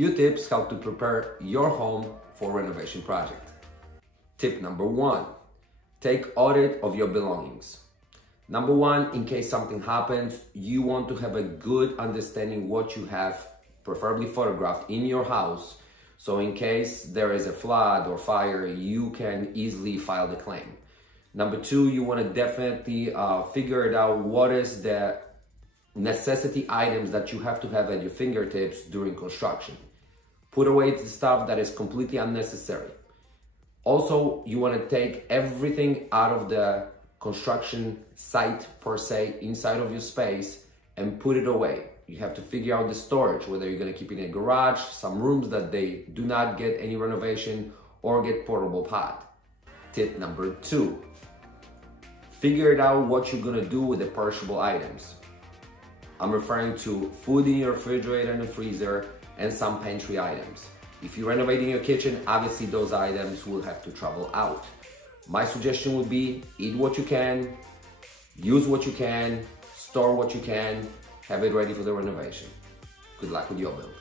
few tips how to prepare your home for renovation project. Tip number 1, take audit of your belongings. Number 1, in case something happens, you want to have a good understanding what you have, preferably photographed, in your house. So in case there is a flood or fire, you can easily file the claim. Number 2, you want to definitely figure it out what is the necessity items that you have to have at your fingertips during construction. Put away the stuff that is completely unnecessary. Also, you want to take everything out of the construction site per se, inside of your space, and put it away. You have to figure out the storage, whether you're going to keep it in a garage, some rooms that they do not get any renovation, or get portable pot. Tip number 2, figure it out what you're going to do with the perishable items. I'm referring to food in your refrigerator and the freezer and some pantry items. If you're renovating your kitchen, obviously those items will have to travel out. My suggestion would be eat what you can, use what you can, store what you can, have it ready for the renovation. Good luck with your build.